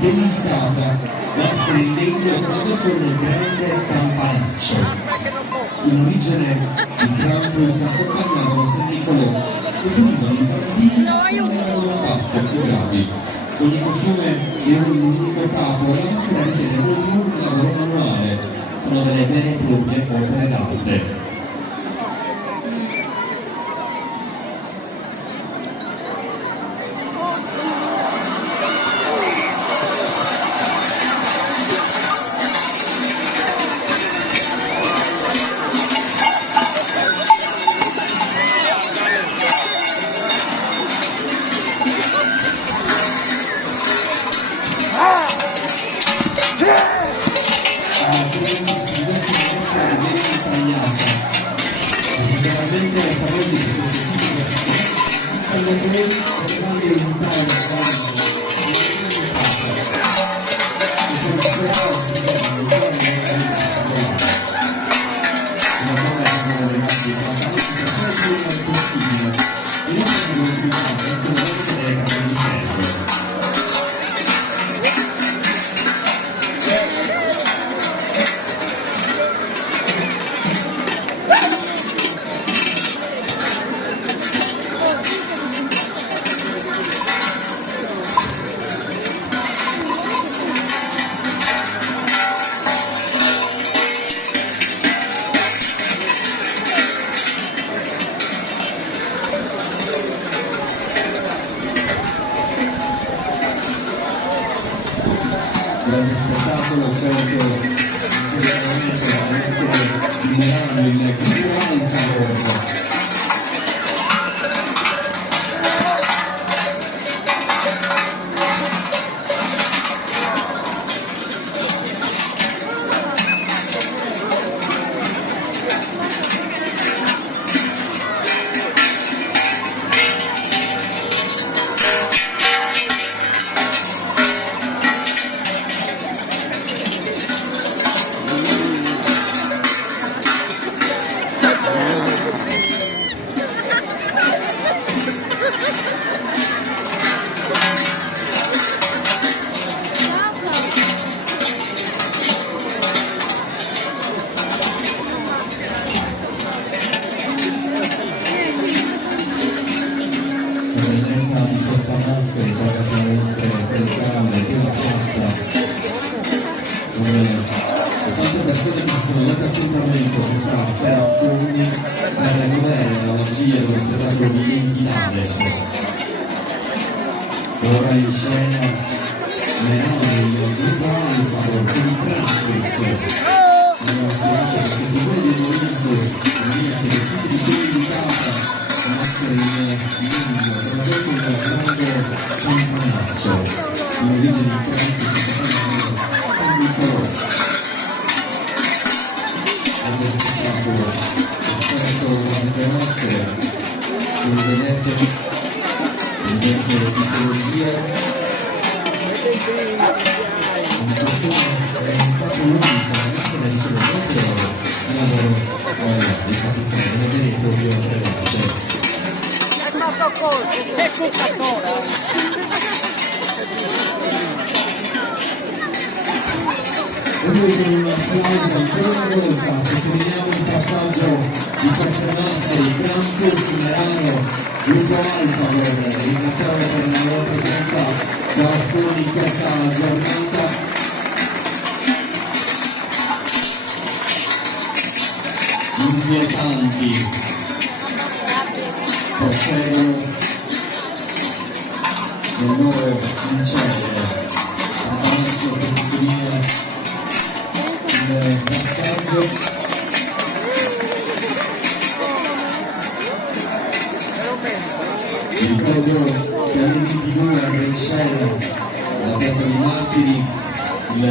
delicata, lastra in legno attraverso un grande campanaccio. In origine il Krampus accompagnavano San Nicolò e venivano i bambini che avevano fatto più gravi. Ogni costume era un unico capo e la maschera richiede un lavoro manuale. Sono delle vere e proprie opere d'arte. Generalmente a favore di questo grande spettacolo, certo, veramente il Milano, il culturale di questa mostra ricorda che le nostre telecamere qui la piazza e tante persone che si sono date appuntamento questa sera alcuni per godere la magia dello spettacolo di Identitades. Ora in scena Milano, il gruppo Alfa con i Krampus hanno creato queste figure di utilizzo vestiti di delicata maschere in legno attraverso un grande campanaccio. In origine il Krampus San Nicolò. Questo spettacolo offerto alle maschere come vedete in diverse tipologie. Un costume è stato unico, la maschera di quello proprio il lavoro di Capitan, ne vedete proprio presente. E noi con un applauso ancora una volta sottolineiamo il passaggio di queste maschere, il Krampus Milano, gruppo Alfa, ringraziamo per la loro presenza da alcuni in questa giornata. Inquietanti procedono nel nuovo incedere attraverso queste linee il passaggio ricordo che alle 22 a Brescia la piazza dei Martiri il